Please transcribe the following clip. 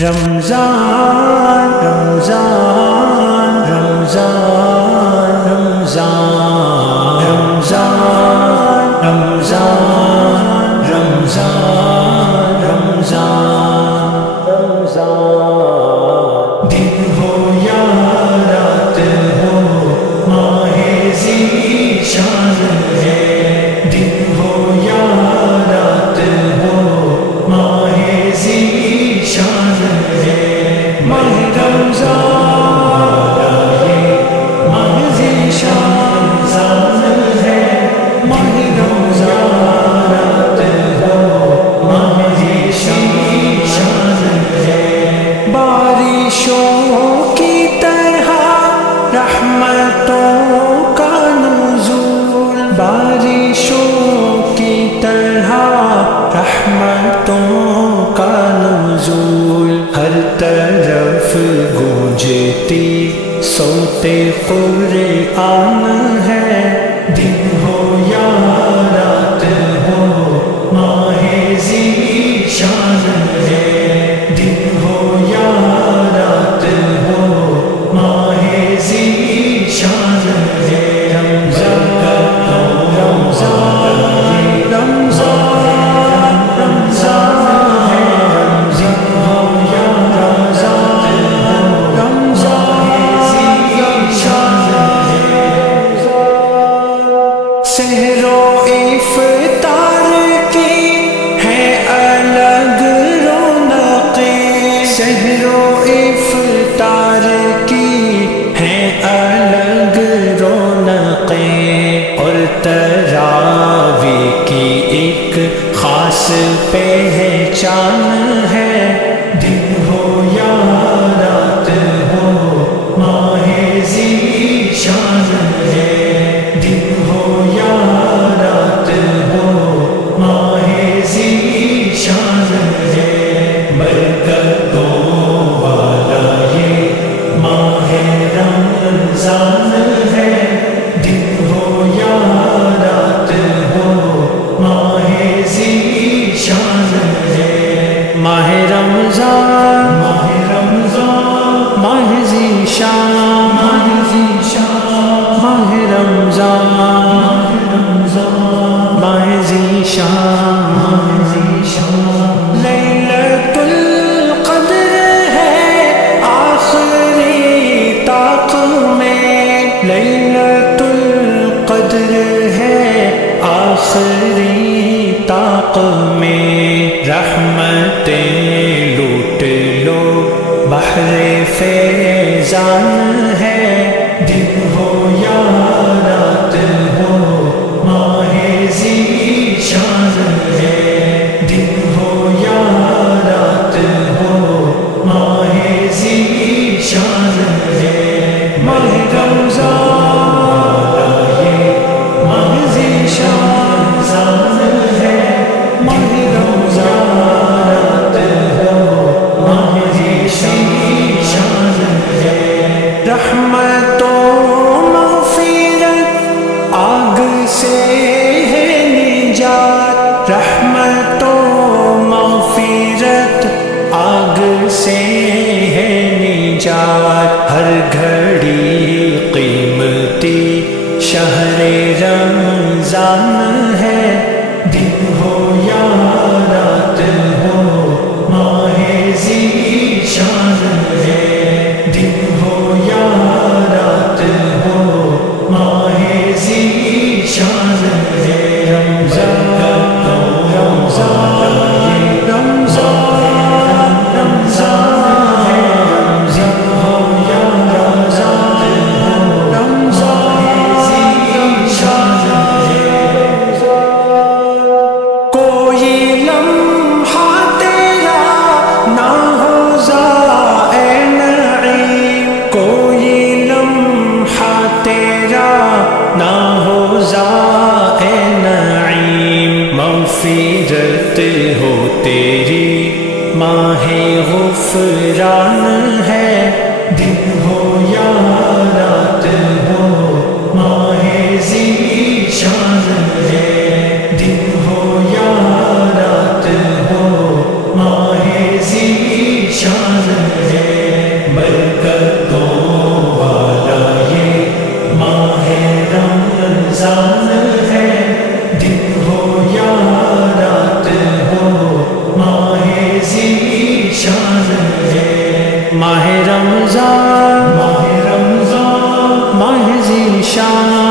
رمضان رمضان رمضان رمضان رمضان رمضان رمضان رمضان رمضان دن ہو یا رات ہو ماہ ذیشان ہے دن ہو یا رات ہو ماہ ذیشان ہے ماہ رمضان ماہ ذیشان ہے ماہ رمضان رات ہو ماہ ذیشان ہے بارشوں کی طرح رحمتوں کا نزول بارشوں کی طرح رحمتوں کا نزول ہر طرف گونجتی صوت قرآن ہے دن ہو یا رات ہو ماہ ذیشان ہے دن ہو یا رات ہو ماہ ذیشان ہے رمضان رمضان رمضان رمضان ہے رمضان ہو یا رمضان رمضان ذیشان ہے سحر و افطار کی ہے الگ رونقیں سحر و افطار کی ہے الگ رونقیں اور تراویح کی ایک خاص پہچان ہے دن ہو یا رات ہو ماہ ذیشان ہے دن ہو یا رات ہو ماہ ذیشان ہے برکتوں والا یہ ماہ رمضان ہے دن ہو یا رات ہو ماہ ذیشان ہے ماہ رمضان ماہ رمضان ماہ ذیشان ماہ ذیشان ماہ رمضان ماہ رمضان ماہ ذیشان ماہ ذیشان لیلۃ القدر ہے آخری طاق میں لیلۃ القدر ہے آخری طاق میں رحمتیں لوٹ لو بحر فیضان ہے دن ہو یا رات ہو ماہ ذیشان ہے دن ہو یا رات ہو ماہ ذیشان ہے ماہ رمضان ماہ ذیشان ہے ماہ رمضان رات ہو ماہ ذیشان ہے رحمت و مغفرت آگ سے ہے نجات رحمت و مغفرت آگ سے ہے نجات ہر گھڑی قیمتی شہر رمضان ہے دن ہو یا رات ہو ماہ ذیشان ہے دن ہو یا رات ہو ماہ ذیشان ہے رمضان رمضان رمضان رمضان ہے رمضان ہو یا رمضان رمضان ذیشان ہے کوئی لمحہ تیرا نہ ہو ضائع نعیم کوئی لمحہ تیرا نہ ہو ضائع نعیم مغفرت ہو تیری ماہ غفران ہے دن ہو یا رات ہو ماہ ذیشان ہے دن ہو یا رات ہو ماہ ذیشان ماہ رمضان ماہ ذیشان